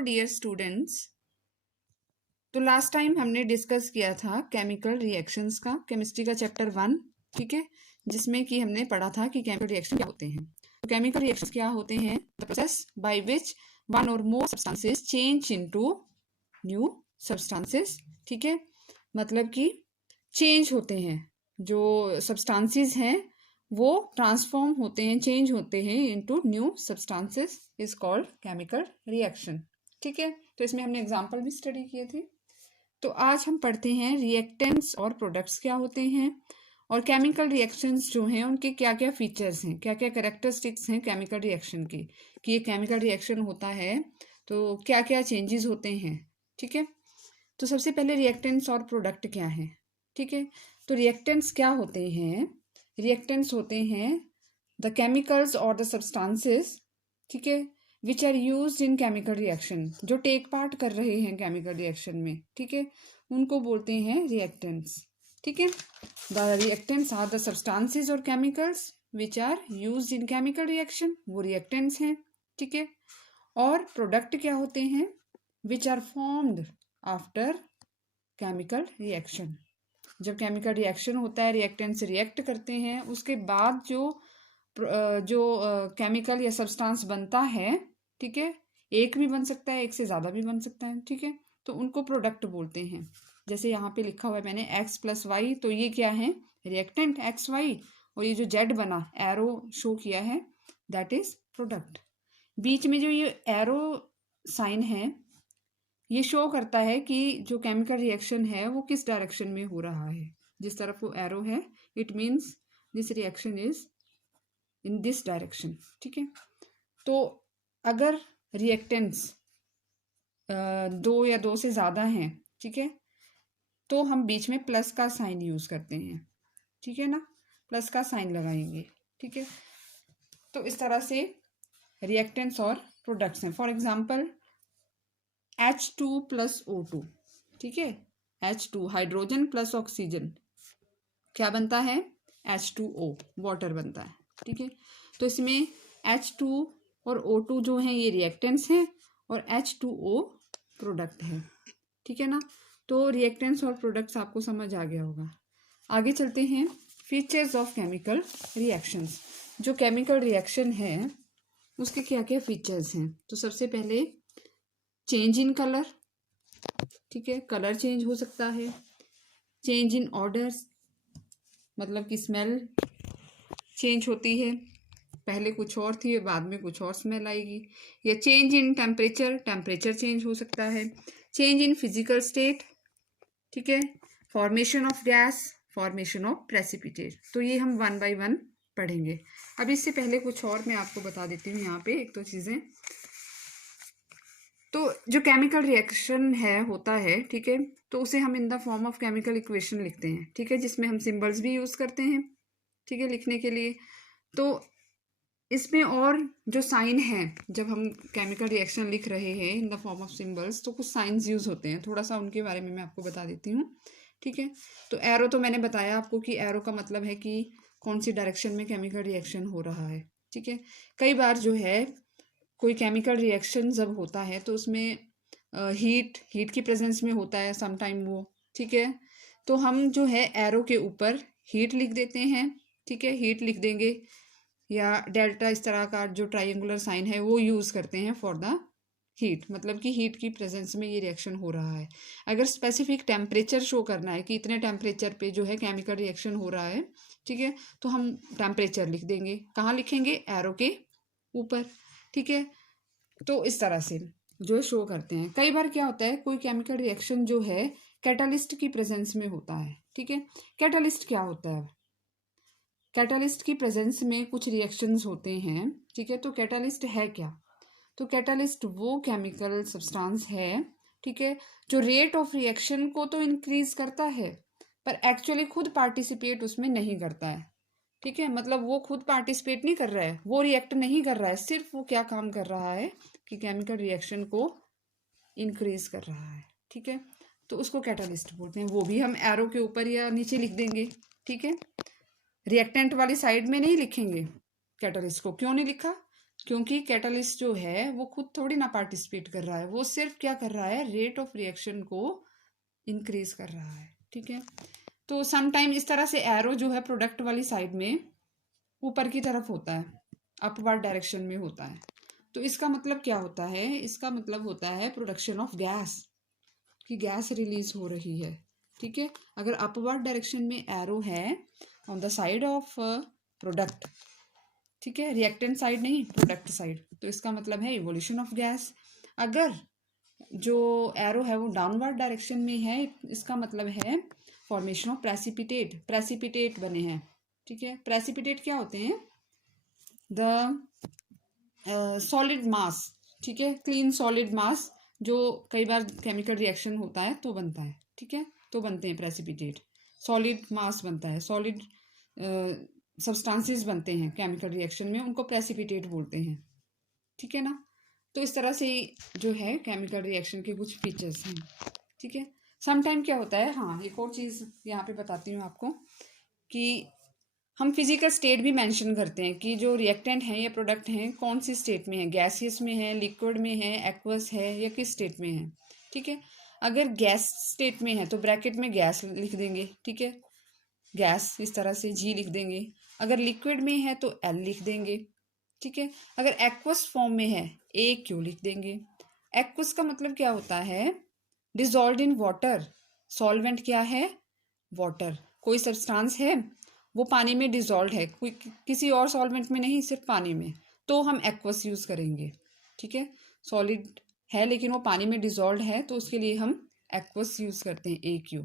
Dear students, तो last time हमने discuss किया था केमिकल रिएक्शंस का, केमिस्ट्री का चैप्टर 1, ठीक है, जिसमें कि हमने पढ़ा था कि केमिकल रिएक्शन क्या होते हैं। तो केमिकल रिएक्शंस क्या होते हैं? The process by which one or more substances change into new substances, ठीक है, मतलब कि चेंज होते हैं, जो सब्सटेंसेस हैं वो ट्रांसफॉर्म होते हैं, चेंज होते हैं into new substances is called chemical reaction, ठीक है। तो इसमें हमने एग्जांपल भी स्टडी किए थे। तो आज हम पढ़ते हैं रिएक्टेंट्स और प्रोडक्ट्स क्या होते हैं और केमिकल रिएक्शंस जो हैं उनके क्या क्या फीचर्स हैं, क्या क्या कैरेक्टरिस्टिक्स हैं केमिकल रिएक्शन की, कि ये केमिकल रिएक्शन होता है तो क्या क्या चेंजेस होते हैं, ठीक है। तो सबसे पहले रिएक्टेंट्स और प्रोडक्ट क्या है, ठीक है। तो रिएक्टेंट्स क्या होते हैं? रिएक्टेंट्स होते हैं द केमिकल्स और द सब्सटेंसेस, ठीक है, which are used in chemical reaction, जो टेक पार्ट कर रहे हैं केमिकल रिएक्शन में, ठीक है, उनको बोलते हैं रिएक्टेंट्स, ठीक है। The reactants are the substances or chemicals which are used in chemical reaction, वो रिएक्टेंट्स हैं, ठीक है। और प्रोडक्ट क्या होते हैं? Which are formed after chemical reaction, जब केमिकल रिएक्शन होता है, रिएक्टेंट्स रिएक्ट करते हैं, उसके बाद जो केमिकल या सब्सटेंस बनता है, ठीक है, एक भी बन सकता है, एक से ज़्यादा भी बन सकता है, ठीक है, तो उनको प्रोडक्ट बोलते हैं। जैसे यहाँ पे लिखा हुआ है मैंने x+y, तो ये क्या है? रिएक्टेंट XY, और ये जो Z बना एरो शो किया है दैट इज प्रोडक्ट। बीच में जो ये एरो साइन है ये शो करता है कि जो केमिकल रिएक्शन है वो किस डायरेक्शन में हो रहा है। जिस तरफ वो एरो है it means this reaction is in this direction, ठीक है। तो अगर रिएक्टेंट्स दो या दो से ज़्यादा हैं, ठीक है, तो हम बीच में प्लस का साइन यूज़ करते हैं, ठीक है ना, प्लस का साइन लगाएंगे, ठीक है। तो इस तरह से रिएक्टेंट्स और प्रोडक्ट्स हैं। फॉर एग्जाम्पल H2+O2, ठीक है, H2 हाइड्रोजन प्लस ऑक्सीजन क्या बनता है? H2O, वाटर बनता है, ठीक है। तो इसमें H2 और O2 जो हैं ये रिएक्टेंट्स हैं और H2O प्रोडक्ट है, ठीक है ना। तो रिएक्टेंट्स और प्रोडक्ट्स आपको समझ आ गया होगा। आगे चलते हैं, फीचर्स ऑफ केमिकल रिएक्शंस। जो केमिकल रिएक्शन है उसके क्या क्या फीचर्स हैं? तो सबसे पहले चेंज इन कलर, ठीक है, कलर चेंज हो सकता है। चेंज इन ऑर्डर्स, मतलब कि स्मेल चेंज होती है, पहले कुछ और थी बाद में कुछ और स्मेल आएगी। या change in temperature, temperature change हो सकता है। चेंज इन फिजिकल स्टेट, ठीक है, formation of gas, formation of precipitate. तो ये हम 1 बाय 1 पढ़ेंगे। अब इससे पहले कुछ और मैं आपको बता देती हूँ यहाँ पे एक दो चीज़ें। तो जो केमिकल रिएक्शन है होता है, ठीक है, तो उसे हम in the form of chemical equation लिखते हैं, ठीक है, जिसमें हम सिंबल्स भी यूज़ करते हैं, ठीक है, लिखने के लिए। तो इसमें और जो साइन है, जब हम केमिकल रिएक्शन लिख रहे हैं in the form of symbols, तो कुछ साइंस यूज़ होते हैं, थोड़ा सा उनके बारे में मैं आपको बता देती हूँ, ठीक है। तो एरो तो मैंने बताया आपको कि एरो का मतलब है कि कौन सी डायरेक्शन में केमिकल रिएक्शन हो रहा है, ठीक है। कई बार जो है कोई केमिकल रिएक्शन जब होता है तो उसमें हीट की प्रेजेंस में होता है समटाइम वो, ठीक है, तो हम जो है एरो के ऊपर हीट लिख देते हैं, ठीक है, हीट लिख देंगे, या डेल्टा इस तरह का जो ट्रायंगुलर साइन है वो यूज़ करते हैं फॉर द हीट, मतलब कि हीट की प्रेजेंस में ये रिएक्शन हो रहा है। अगर स्पेसिफिक टेम्परेचर शो करना है कि इतने टेम्परेचर पे जो है केमिकल रिएक्शन हो रहा है, ठीक है, तो हम टेम्परेचर लिख देंगे। कहाँ लिखेंगे? एरो के ऊपर, ठीक है। तो इस तरह से जो शो करते हैं। कई बार क्या होता है कोई केमिकल रिएक्शन जो है कैटालिस्ट की प्रेजेंस में होता है, ठीक है। कैटालिस्ट क्या होता है? कैटालिस्ट की प्रेजेंस में कुछ रिएक्शंस होते हैं, ठीक है, तो कैटालिस्ट है क्या? तो कैटालिस्ट वो केमिकल सब्सटेंस है, ठीक है, जो रेट ऑफ रिएक्शन को तो इंक्रीज करता है पर एक्चुअली खुद पार्टिसिपेट उसमें नहीं करता है, ठीक है, मतलब वो खुद पार्टिसिपेट नहीं कर रहा है, वो रिएक्ट नहीं कर रहा है, सिर्फ वो क्या काम कर रहा है कि केमिकल रिएक्शन को इंक्रीज कर रहा है, ठीक है, तो उसको कैटालिस्ट बोलते हैं। वो भी हम एरो के ऊपर या नीचे लिख देंगे, ठीक है। रिएक्टेंट वाली साइड में नहीं लिखेंगे कैटालिस्ट को। क्यों नहीं लिखा? क्योंकि कैटलिस्ट जो है वो खुद थोड़ी ना पार्टिसिपेट कर रहा है, वो सिर्फ क्या कर रहा है, रेट ऑफ रिएक्शन को इंक्रीज कर रहा है। ठीक है, तो समटाइम इस तरह से एरो जो है प्रोडक्ट वाली साइड में ऊपर की तरफ होता है, अपवर्ड डायरेक्शन में होता है। तो इसका मतलब क्या होता है, इसका मतलब होता है प्रोडक्शन ऑफ गैस, कि गैस रिलीज हो रही है। ठीक है, अगर अपवर्ड डायरेक्शन में एरो है on the side of product, ठीक है, रिएक्टेंट साइड नहीं, प्रोडक्ट साइड, तो इसका मतलब है इवोल्यूशन ऑफ गैस। अगर जो एरो है वो डाउनवर्ड डायरेक्शन में है, इसका मतलब है फॉर्मेशन ऑफ प्रेसिपिटेट, प्रेसिपिटेट बने हैं। ठीक है, प्रेसिपिटेट क्या होते हैं, द सॉलिड मास, ठीक है, क्लीन सॉलिड मास, जो कई बार केमिकल रिएक्शन होता है तो बनता है। ठीक है, तो बनते हैं प्रेसिपिटेट, सॉलिड मास बनता है, सॉलिड सब्सटेंसेस बनते हैं केमिकल रिएक्शन में, उनको प्रेसिपिटेट बोलते हैं। ठीक है ना, तो इस तरह से जो है केमिकल रिएक्शन के कुछ फीचर्स हैं। ठीक है, समटाइम क्या होता है, हाँ एक और चीज़ यहाँ पे बताती हूँ आपको, कि हम फिजिकल स्टेट भी मेंशन करते हैं कि जो रिएक्टेंट हैं या प्रोडक्ट हैं कौन सी स्टेट में है, गैसियस में है, लिक्विड में है, एक्वस है, या किस स्टेट में है। ठीक है, अगर गैस स्टेट में है तो ब्रैकेट में गैस लिख देंगे। ठीक है, गैस इस तरह से जी लिख देंगे। अगर लिक्विड में है तो एल लिख देंगे। ठीक है, अगर एक्वस फॉर्म में है ए क्यू लिख देंगे। एक्वस का मतलब क्या होता है, डिजॉल्व इन वाटर, सॉल्वेंट क्या है, वाटर, कोई सब्सटेंस है वो पानी में डिजॉल्व है, कोई किसी और सॉल्वेंट में नहीं, सिर्फ पानी में, तो हम एक्वस यूज करेंगे। ठीक है, सॉलिड है लेकिन वो पानी में डिजॉल्व है, तो उसके लिए हम एक्वस यूज करते हैं, ए क्यू।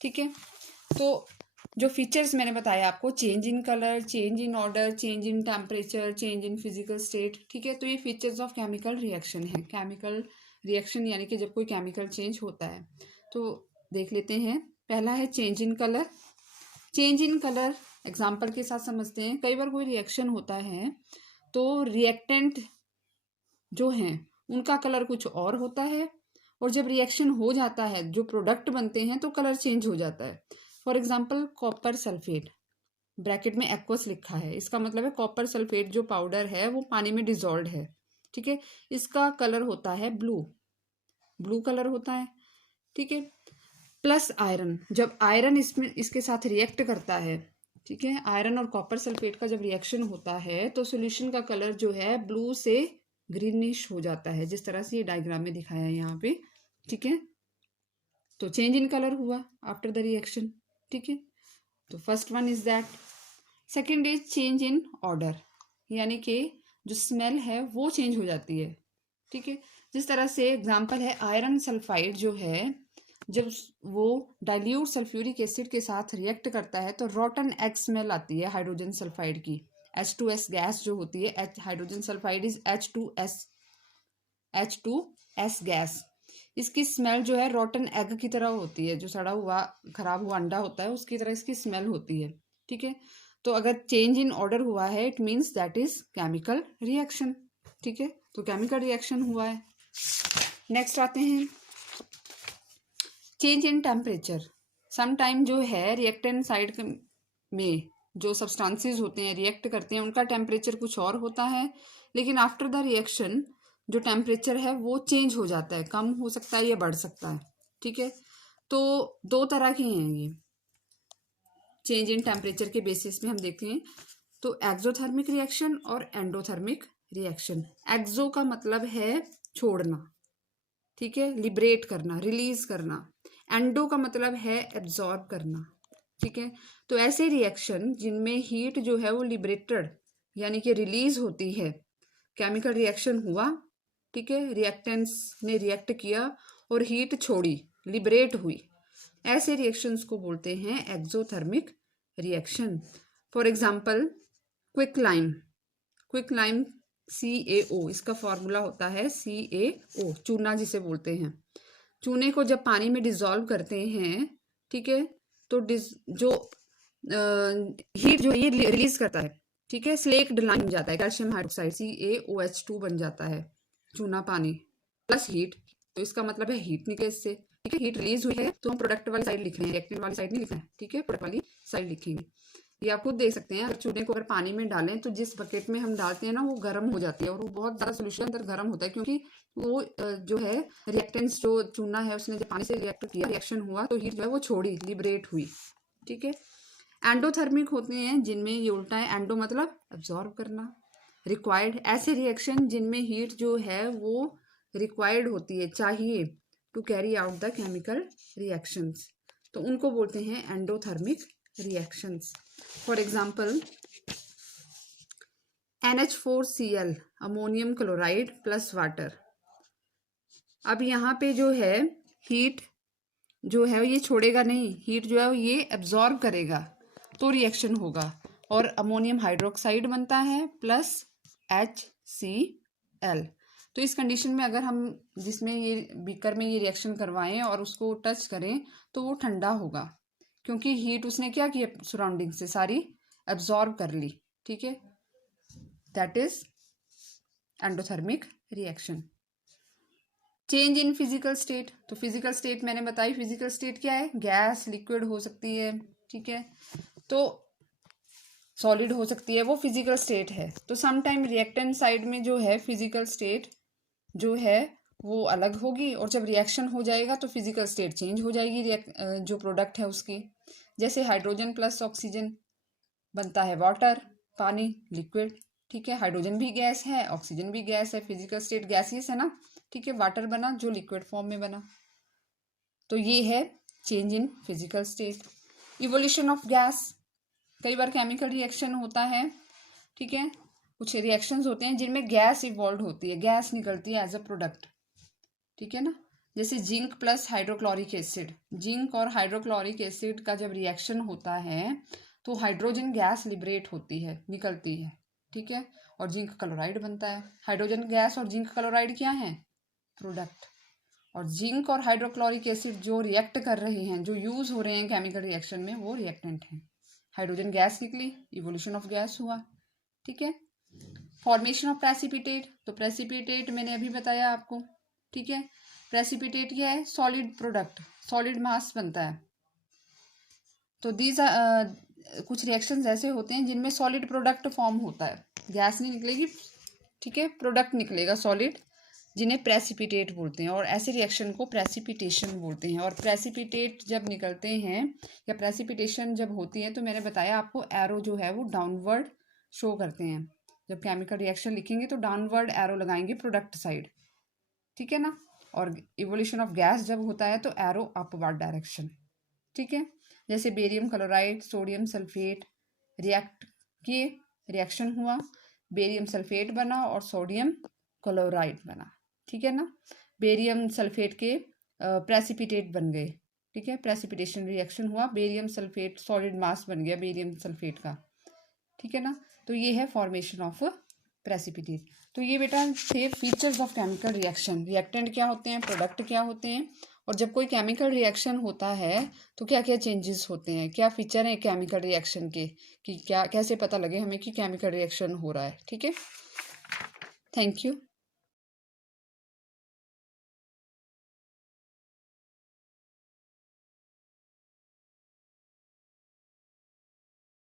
ठीक है, तो जो फीचर्स मैंने बताया आपको, change in colour, change in order, change in temperature, change in physical state. ठीक है, तो ये फीचर्स ऑफ केमिकल रिएक्शन है। केमिकल रिएक्शन यानी कि जब कोई केमिकल चेंज होता है, तो देख लेते हैं। पहला है change in colour. Change in colour example के साथ समझते हैं। कई बार कोई रिएक्शन होता है तो रिएक्टेंट जो हैं उनका कलर कुछ और होता है, और जब रिएक्शन हो जाता है, जो प्रोडक्ट बनते हैं, तो कलर चेंज हो जाता है। For example copper sulphate, bracket में एक्वस लिखा है, इसका मतलब है कॉपर सल्फेट जो पाउडर है वो पानी में डिजॉल्व है। ठीक है, इसका कलर होता है ब्लू, ब्लू कलर होता है। ठीक है, प्लस आयरन, जब आयरन इसमें इसके साथ रिएक्ट करता है, ठीक है, आयरन और कॉपर सल्फेट का जब रिएक्शन होता है तो सॉल्यूशन का कलर जो है ब्लू से ग्रीनिश हो जाता है, जिस तरह से ये डायग्राम में दिखाया है यहाँ पे। ठीक है, तो चेंज इन कलर हुआ आफ्टर द रिएक्शन। ठीक है, तो first one is that. Second is change in order, यानी कि जो स्मेल है वो चेंज हो जाती है। ठीक है, जिस तरह से एग्जाम्पल है आयरन सल्फाइड जो है, जब वो डाइल्यूट सल्फ्यूरिक एसिड के साथ रिएक्ट करता है तो रॉटन एग स्मेल आती है हाइड्रोजन सल्फाइड की। H2S गैस जो होती है, hydrogen sulphide is H2S gas, इसकी स्मेल जो है रॉटन एग की तरह होती है, जो सड़ा हुआ खराब हुआ अंडा होता है उसकी तरह इसकी स्मेल होती है। ठीक है, तो अगर चेंज इन ऑर्डर हुआ है it means that is chemical reaction. ठीक है, तो केमिकल रिएक्शन हुआ है। नेक्स्ट आते हैं चेंज इन टेम्परेचर। समटाइम जो है रिएक्टेंट साइड में जो सब्सटेंसेस होते हैं रिएक्ट करते हैं उनका टेम्परेचर कुछ और होता है, लेकिन आफ्टर द रिएक्शन जो टेम्परेचर है वो चेंज हो जाता है, कम हो सकता है या बढ़ सकता है। ठीक है, तो दो तरह के हैं ये चेंज इन टेम्परेचर के बेसिस में हम देखते हैं, तो एक्सोथर्मिक रिएक्शन और एंडोथर्मिक रिएक्शन। एक्सो का मतलब है छोड़ना, ठीक है, लिबरेट करना, रिलीज करना। एंडो का मतलब है एब्जॉर्ब करना। ठीक है, तो ऐसे रिएक्शन जिनमें हीट जो है वो लिबरेटेड यानी कि रिलीज होती है, केमिकल रिएक्शन हुआ, ठीक है, रिएक्टेंट्स ने रिएक्ट किया और हीट छोड़ी, लिबरेट हुई, ऐसे रिएक्शंस को बोलते हैं exothermic reaction. For example quick lime, quick lime CaO, इसका फॉर्मूला होता है CaO, चूना जिसे बोलते हैं। चूने को जब पानी में डिजॉल्व करते हैं, ठीक है, तो जो हीट जो ये रिलीज करता है, ठीक है, स्लेक्ड लाइम बन जाता है, कैल्शियम हाइड्रोक्साइड CaOH2 बन जाता है चूना पानी प्लस हीट, तो इसका मतलब है हीट निकले इससे। ठीक है, हीट रिलीज हुई है तो हम प्रोडक्ट वाली साइड लिख रहे हैं, रिएक्टेंट वाली साइड नहीं लिखना है। ठीक है, प्रोडक्ट वाली साइड लिखेंगे। ये आप खुद देख सकते हैं, अगर चूने को अगर पानी में डालें तो जिस बकेट में हम डालते हैं ना वो गर्म हो जाती है और वो बहुत ज़्यादा सोल्यूशन अंदर गर्म होता है, क्योंकि वो जो है रिएक्टेंट्स जो चूना है उसने जब पानी से रिएक्ट किया, रिएक्शन हुआ तो हीट जो है वो छोड़ी, लिबरेट हुई। ठीक है। एंडोथर्मिक होते हैं जिनमें ये उल्टा है, एंडो मतलब अब्जॉर्ब करना, रिक्वायर्ड ऐसे रिएक्शन जिनमें हीट जो है वो रिक्वायर्ड होती है, चाहिए to carry out the chemical reactions, तो उनको बोलते हैं endothermic reactions. For example NH4Cl ammonium chloride plus water. अब यहाँ पे जो है हीट जो है ये छोड़ेगा नहीं, हीट जो है ये एब्जॉर्ब करेगा तो रिएक्शन होगा और अमोनियम हाइड्रोक्साइड बनता है प्लस HCl। तो इस कंडीशन में अगर हम जिसमें ये बीकर में ये रिएक्शन करवाएं और उसको टच करें तो वो ठंडा होगा, क्योंकि हीट उसने क्या किया सराउंडिंग से सारी एब्जॉर्ब कर ली। ठीक है, that is endothermic reaction. Change in physical state, तो फिजिकल स्टेट मैंने बताई, फिजिकल स्टेट क्या है, गैस लिक्विड हो सकती है, ठीक है, तो सॉलिड हो सकती है, वो फिजिकल स्टेट है। तो सम टाइम रिएक्टेंट साइड में जो है फिजिकल स्टेट जो है वो अलग होगी और जब रिएक्शन हो जाएगा तो फिजिकल स्टेट चेंज हो जाएगी जो प्रोडक्ट है उसकी। जैसे हाइड्रोजन प्लस ऑक्सीजन बनता है वाटर, पानी लिक्विड। ठीक है, हाइड्रोजन भी गैस है, ऑक्सीजन भी गैस है, फिजिकल स्टेट गैसियस है ना। ठीक है, वाटर बना जो लिक्विड फॉर्म में बना, तो ये है change in physical state. Evolution of gas, कई बार केमिकल रिएक्शन होता है, ठीक है, कुछ रिएक्शंस होते हैं जिनमें गैस इवॉल्व होती है, गैस निकलती है एज अ प्रोडक्ट। ठीक है ना, जैसे zinc plus hydrochloric acid, zinc और हाइड्रोक्लोरिक एसिड का जब रिएक्शन होता है तो हाइड्रोजन गैस लिबरेट होती है, निकलती है। ठीक है, और जिंक क्लोराइड बनता है। हाइड्रोजन गैस और जिंक क्लोराइड क्या है, प्रोडक्ट। और जिंक और हाइड्रोक्लोरिक एसिड जो रिएक्ट कर रहे हैं, जो यूज हो रहे हैं केमिकल रिएक्शन में, वो रिएक्टेंट हैं। हाइड्रोजन गैस निकली, इवोल्यूशन ऑफ गैस हुआ। ठीक है, फॉर्मेशन ऑफ प्रेसिपिटेट, तो प्रेसिपिटेट मैंने अभी बताया आपको। ठीक है, प्रेसिपिटेट क्या है, सॉलिड प्रोडक्ट, सॉलिड मास बनता है। तो दीज कुछ रिएक्शंस ऐसे होते हैं जिनमें सॉलिड प्रोडक्ट फॉर्म होता है, गैस नहीं निकलेगी, ठीक है, प्रोडक्ट निकलेगा सॉलिड, जिन्हें प्रेसिपिटेट बोलते हैं। और ऐसे रिएक्शन को प्रेसिपिटेशन बोलते हैं। और प्रेसिपिटेट जब निकलते हैं या प्रेसिपिटेशन जब होती है तो मैंने बताया आपको एरो जो है वो डाउनवर्ड शो करते हैं। जब केमिकल रिएक्शन लिखेंगे तो डाउनवर्ड एरो लगाएंगे प्रोडक्ट साइड। ठीक है ना, और इवोल्यूशन ऑफ गैस जब होता है तो एरो अपवर्ड डायरेक्शन। ठीक है, जैसे barium chloride sodium sulphate react किए, रिएक्शन हुआ, बेरियम सल्फेट बना और सोडियम क्लोराइड बना। ठीक है ना, बेरियम सल्फेट के प्रेसिपिटेट बन गए। ठीक है, प्रेसिपिटेशन रिएक्शन हुआ, बेरियम सल्फेट सॉलिड मास बन गया बेरियम सल्फेट का। ठीक है ना, तो ये है फॉर्मेशन ऑफ प्रेसिपिटेट। तो ये बेटा थे features of chemical reaction, reactant क्या होते हैं, प्रोडक्ट क्या होते हैं, और जब कोई केमिकल रिएक्शन होता है तो क्या क्या चेंजेस होते हैं, क्या फीचर हैं केमिकल रिएक्शन के, कि क्या कैसे पता लगे हमें कि केमिकल रिएक्शन हो रहा है। ठीक है, थैंक यू।